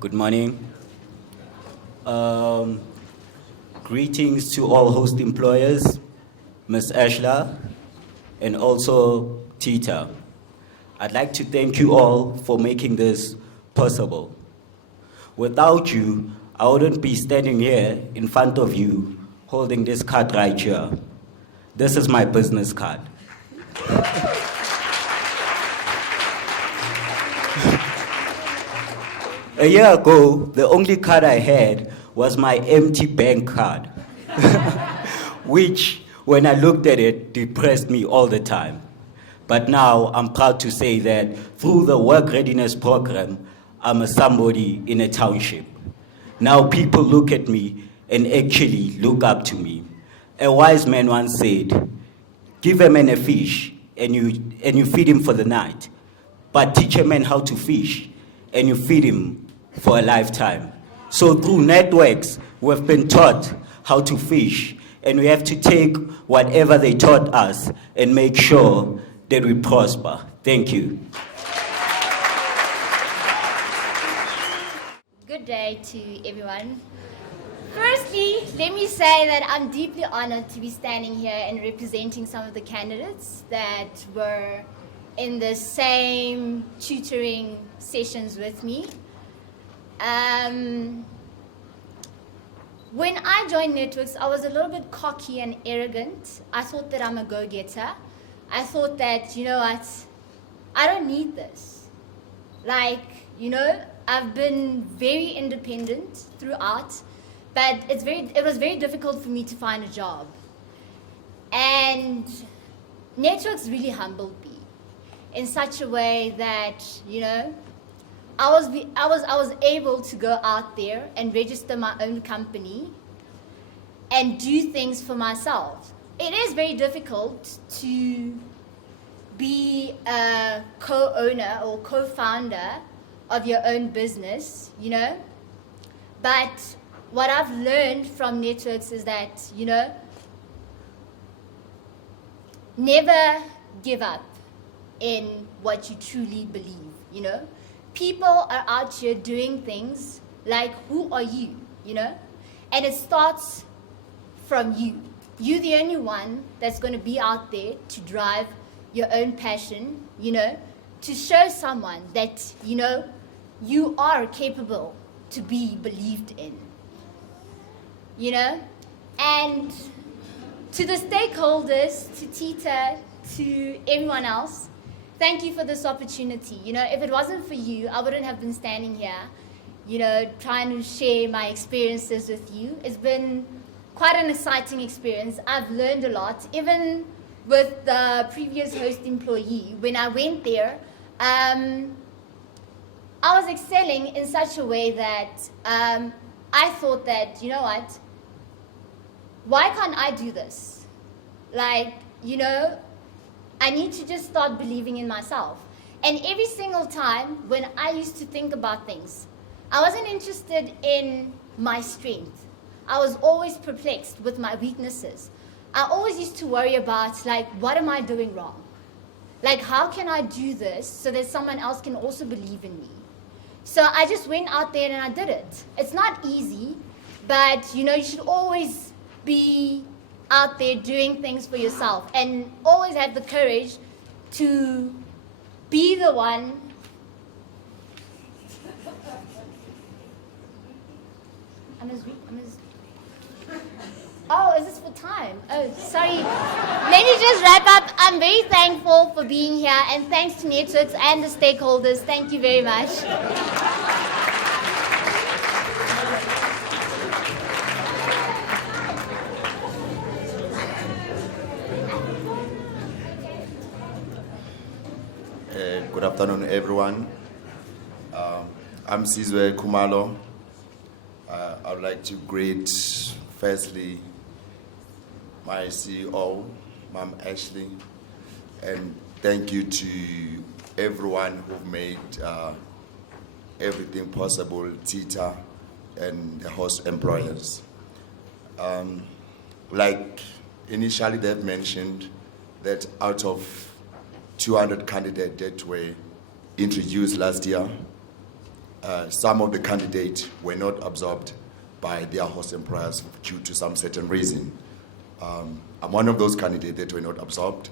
Good morning. Greetings to all host employers, Ms. Ashla, and also TETA. I'd like to thank you all for making this possible. Without you, I wouldn't be standing here in front of you holding this card right here. This is my business card. A year ago, the only card I had was my empty bank card, which, when I looked at it, depressed me all the time. But now, I'm proud to say that through the Work Readiness program, I'm a somebody in a township. Now people look at me and actually look up to me. A wise man once said, give a man a fish and you feed him for the night, but teach a man how to fish and you feed him for a lifetime. So through Networx, we've been taught how to fish, and we have to take whatever they taught us and make sure that we prosper. Thank you. Good day to everyone. Firstly, let me say that I'm deeply honored to be standing here and representing some of the candidates that were in the same tutoring sessions with me. When I joined Networx, I was a little bit cocky and arrogant. I thought that I'm a go-getter. I thought that, you know what, I don't need this. I've been very independent throughout, but it was very difficult for me to find a job. And Networx really humbled me in such a way that, I was able to go out there and register my own company and do things for myself. It is very difficult to be a co-owner or co-founder of your own business, But what I've learned from Networx is that, never give up in what you truly believe, People are out here doing things like, who are you, And it starts from you. You're the only one that's going to be out there to drive your own passion, to show someone that, you are capable to be believed in, And to the stakeholders, to TETA, to everyone else, thank you for this opportunity. If it wasn't for you, I wouldn't have been standing here, trying to share my experiences with you. It's been quite an exciting experience. I've learned a lot, even with the previous host employee. When I went there, I was excelling in such a way that I thought that, you know what, why can't I do this? I need to just start believing in myself. And every single time when I used to think about things, I wasn't interested in my strength. I was always perplexed with my weaknesses. I always used to worry about, what am I doing wrong? How can I do this so that someone else can also believe in me? So I just went out there and I did it. It's not easy, but, you should always be out there doing things for yourself and always have the courage to be the one Oh, is this for time? Oh, sorry. Let me just wrap up. I'm very thankful for being here, and thanks to Networx and the stakeholders. Thank you very much. Good afternoon, everyone. I'm Sizwe Kumalo. I would like to greet, firstly, my CEO, Ma'am Ashley, and thank you to everyone who made everything possible, TETA and the host employers. Like initially they've mentioned that out of 200 candidates that were introduced last year, some of the candidates were not absorbed by their host employers due to some certain reason. I'm one of those candidates that were not absorbed.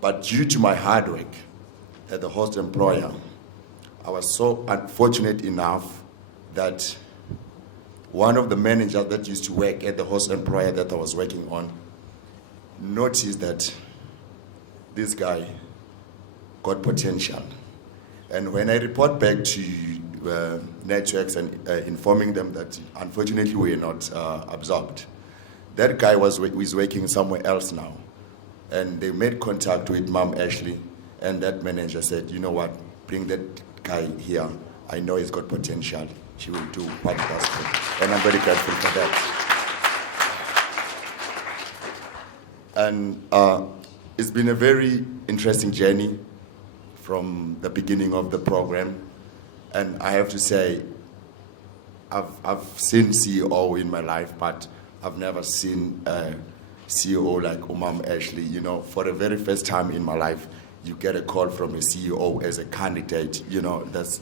But due to my hard work at the host employer, I was so unfortunate enough that one of the managers that used to work at the host employer that I was working on noticed that this guy got potential. And when I report back to Networx and informing them that unfortunately we are not absorbed, that guy is working somewhere else now. And they made contact with Mom Ashley, and that manager said, you know what, bring that guy here. I know he's got potential. She will do what he does good. And I'm very grateful for that. And it's been a very interesting journey from the beginning of the program. And I have to say, I've seen CEO in my life, but I've never seen a CEO like Umam Ashley. You know, for the very first time in my life, you get a call from a CEO as a candidate. You know, that's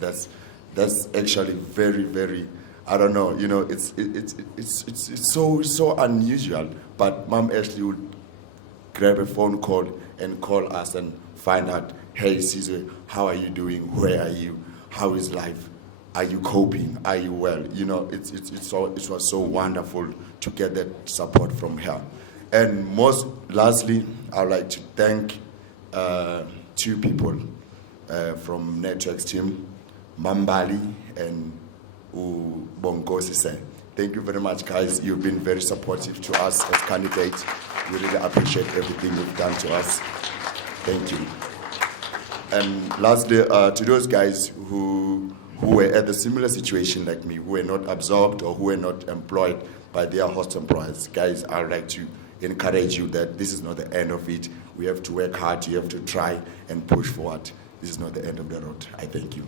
actually very, very, I don't know, you know, it's so unusual. But Mom Ashley would grab a phone call and call us and find out, hey, Caesar, how are you doing? Where are you? How is life? Are you coping? Are you well? You know, it was so wonderful to get that support from her. And lastly, I'd like to thank two people from Networx team, Mambali and Ubongosi. Thank you very much, guys. You've been very supportive to us as candidates. We really appreciate everything you've done to us. Thank you. And lastly, to those guys who were at a similar situation like me, who were not absorbed or who were not employed by their host employers, guys, I'd like to encourage you that this is not the end of it. We have to work hard. You have to try and push forward. This is not the end of the road. I thank you.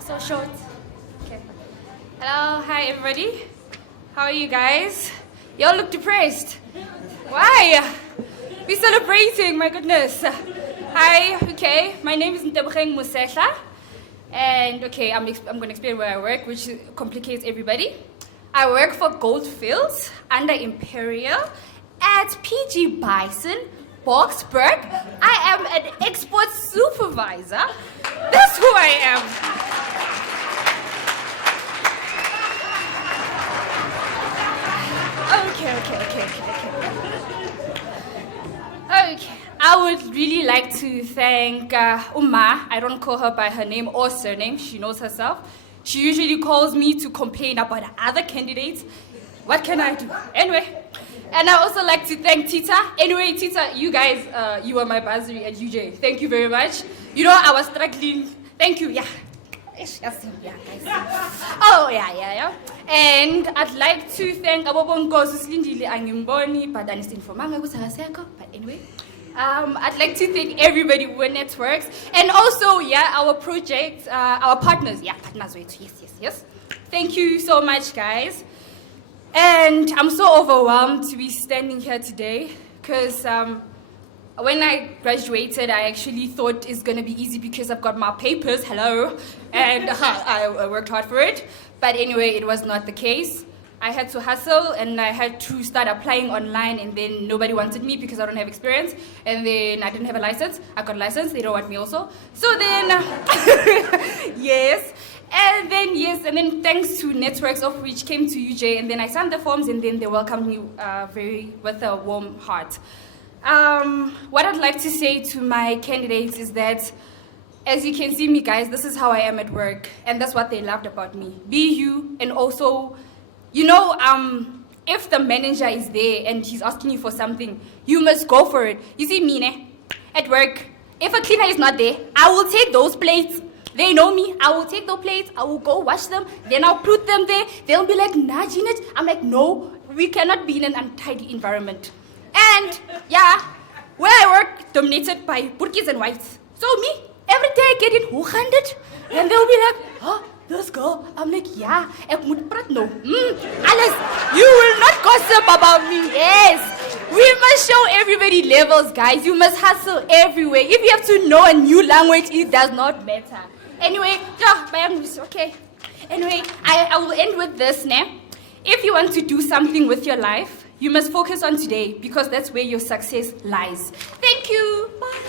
So short. Okay. Hello, hi everybody. How are you guys? Y'all look depressed. Why? We're celebrating, my goodness. Hi, okay, my name is Ntebogang Musehla. And okay, I'm going to explain where I work, which complicates everybody. I work for Goldfields under Imperial at PG Bison, Boxburg. I am an export supervisor. That's who I am. Okay. I would really like to thank Uma. I don't call her by her name or surname. She knows herself. She usually calls me to complain about other candidates. What can I do? Anyway. And I also like to thank TETA. Anyway, TETA, you guys, you were my bursary at UJ. Thank you very much. You know, I was struggling. Thank you, yeah. Guys. Oh, yeah. And I'd like to thank Abobongo Suslindili Angimboni, but anyway. I'd like to thank everybody who Networx, and also, our project, our partners. Partners, wait, yes. Thank you so much, guys. And I'm so overwhelmed to be standing here today, because when I graduated, I actually thought it's going to be easy because I've got my papers, and I worked hard for it. But anyway, it was not the case. I had to hustle, and I had to start applying online, and then nobody wanted me because I don't have experience, and then I didn't have a license. I got a license, they don't want me also. So then, and then thanks to Networx, of which came to UJ, and then I signed the forms, and then they welcomed me with a warm heart. What I'd like to say to my candidates is that, as you can see me, guys, this is how I am at work, and that's what they loved about me. Be you, and also, you know, if the manager is there and he's asking you for something, you must go for it. You see me, at work, if a cleaner is not there, I will take those plates. They know me. I will take those plates. I will go wash them. Then I'll put them there. They'll be like, nah, Jeanette. I'm like, no, we cannot be in an untidy environment. And where I work, dominated by Burkis and whites. So me, every day I get in 200, and they'll be like, this girl. I'm like, ek moet prat no. Alice, you will not gossip about me. Yes. We must show everybody levels, guys. You must hustle everywhere. If you have to know a new language, it does not matter. Anyway, okay. Anyway, I will end with this now. If you want to do something with your life, you must focus on today because that's where your success lies. Thank you. Bye.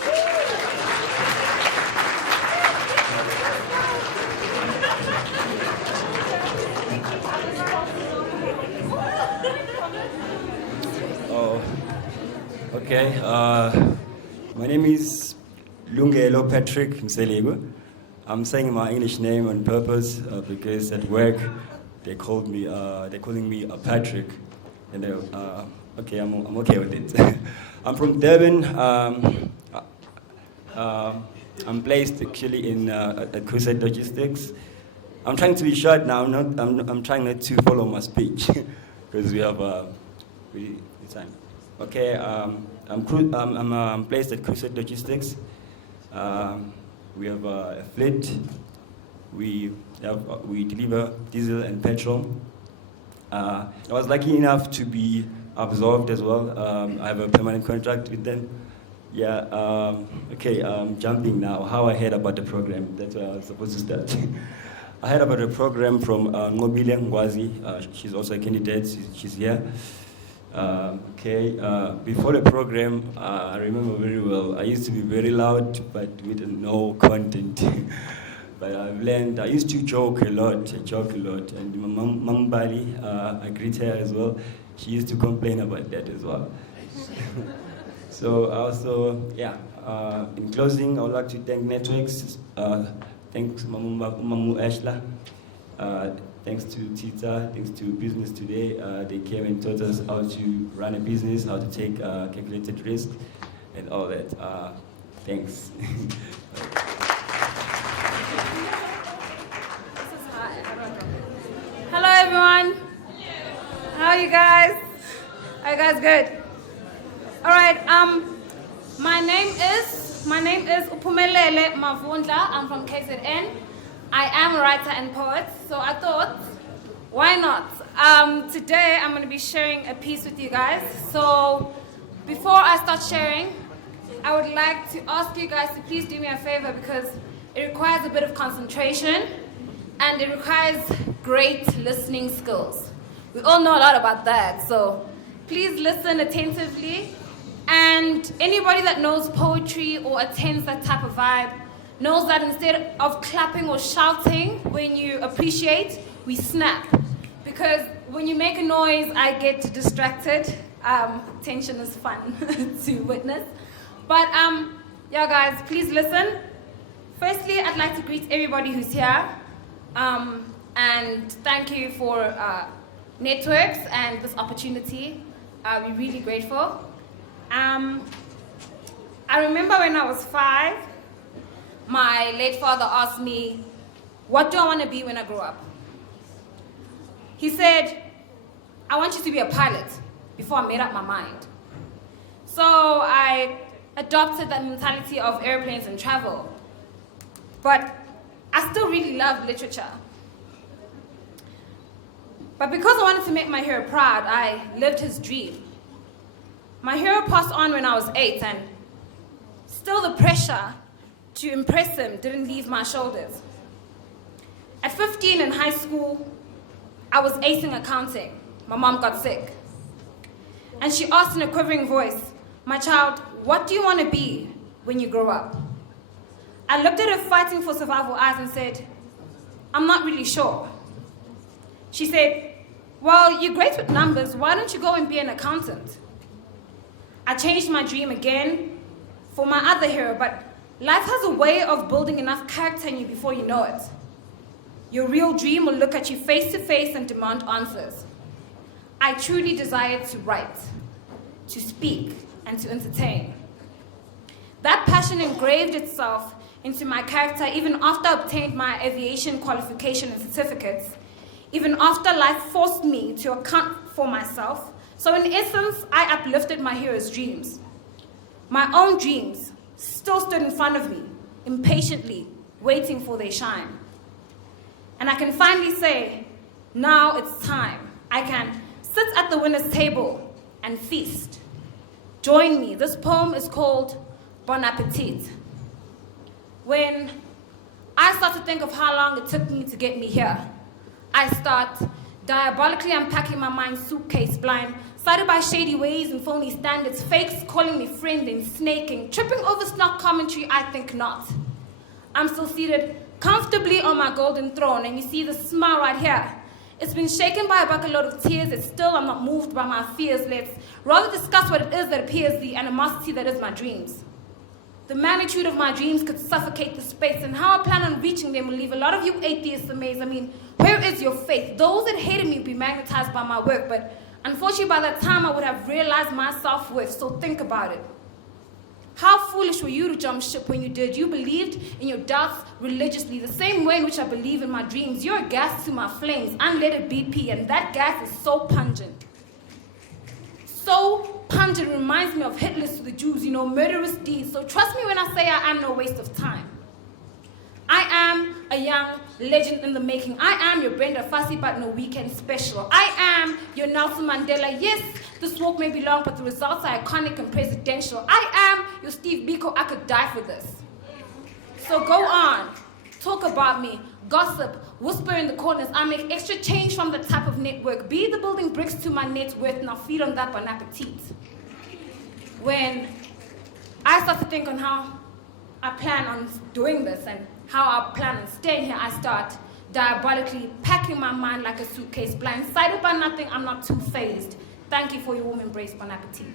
Okay, my name is Lungelo Patrick Mselego. I'm saying my English name on purpose because at work they're calling me a Patrick, and okay, I'm okay with it. I'm from Durban. I'm placed actually in at Crusade Logistics. I'm trying to be short now. I'm trying not to follow my speech because we have really time. Okay, I'm placed at Crusade Logistics. We have a fleet. We deliver diesel and petrol. I was lucky enough to be absorbed as well. I have a permanent contract with them. Yeah. Okay. Jumping now. How I heard about the program? That's where I was supposed to start. I heard about the program from Ngobile Ngwazi. She's also a candidate. She's here. Okay, before the program, I remember very well, I used to be very loud, but with no content. But I've learned, I used to joke a lot, and my mom Bali, I greet her as well, she used to complain about that as well. So also, yeah, in closing, I would like to thank Networx, thanks Mamu Ashla, thanks to TETA, thanks to Business Today. They came and taught us how to run a business, how to take calculated risk, and all that. Thanks. Hello, everyone. How are you guys? Are you guys good? All right. My name is Upumelele Mavundla. I'm from KZN. I am a writer and poet, so I thought, why not? Today I'm going to be sharing a piece with you guys. So before I start sharing, I would like to ask you guys to please do me a favor because it requires a bit of concentration and it requires great listening skills. We all know a lot about that, so please listen attentively. And anybody that knows poetry or attends that type of vibe knows that instead of clapping or shouting when you appreciate, we snap. Because when you make a noise, I get distracted. Tension is fun to witness. But yeah, guys, please listen. Firstly, I'd like to greet everybody who's here. And thank you for Networx and this opportunity. We're really grateful. I remember when I was 5, my late father asked me, what do I want to be when I grow up? He said, I want you to be a pilot, before I made up my mind. So I adopted that mentality of airplanes and travel. But I still really love literature. But because I wanted to make my hero proud, I lived his dream. My hero passed on when I was 8, and still the pressure to impress him didn't leave my shoulders. At 15 in high school, I was acing accounting. My mom got sick. And she asked in a quivering voice, my child, what do you want to be when you grow up? I looked at her fighting for survival eyes and said, I'm not really sure. She said, well, you're great with numbers. Why don't you go and be an accountant? I changed my dream again for my other hero, but life has a way of building enough character in you before you know it. Your real dream will look at you face to face and demand answers. I truly desired to write, to speak, and to entertain. That passion engraved itself into my character even after I obtained my aviation qualification and certificates, even after life forced me to account for myself. So in essence, I uplifted my hero's dreams. My own dreams still stood in front of me, impatiently waiting for their shine. And I can finally say, now it's time. I can sit at the winner's table and feast Join me. This poem is called Bon Appetit. When I start to think of how long it took me to get me here, I start diabolically unpacking my mind's suitcase blind, sided by shady ways and phony standards, fakes calling me friend and snaking, tripping over snark commentary, I think not. I'm still seated comfortably on my golden throne, and you see the smile right here. It's been shaken by a bucket load of tears, yet still I'm not moved by my fears. Let's rather discuss what it is that appears, the animosity that is my dreams. The magnitude of my dreams could suffocate the space, and how I plan on reaching them will leave a lot of you atheists amazed. I mean, where is your faith? Those that hated me would be magnetized by my work, but unfortunately by that time I would have realized my self-worth, so think about it. How foolish were you to jump ship when you did? You believed in your doubts religiously, the same way in which I believe in my dreams. You're a gas to my flames, unleaded BP, and that gas is so pungent. So pungent, reminds me of Hitler's to the Jews, you know, murderous deeds. So trust me when I say I am no waste of time. I am a young legend in the making. I am your Brenda Fassie, but no weekend special. I am your Nelson Mandela. Yes, this walk may be long, but the results are iconic and presidential. I am your Steve Biko. I could die for this. So go on, talk about me, gossip, whisper in the corners. I make extra change from the type of network. Be the building bricks to my net worth. Now feed on that bon appetit. When I start to think on how I plan on doing this and how I plan on staying here, I start diabolically packing my mind like a suitcase, blindsided by nothing. I'm not too phased. Thank you for your warm embrace. Bon appetit.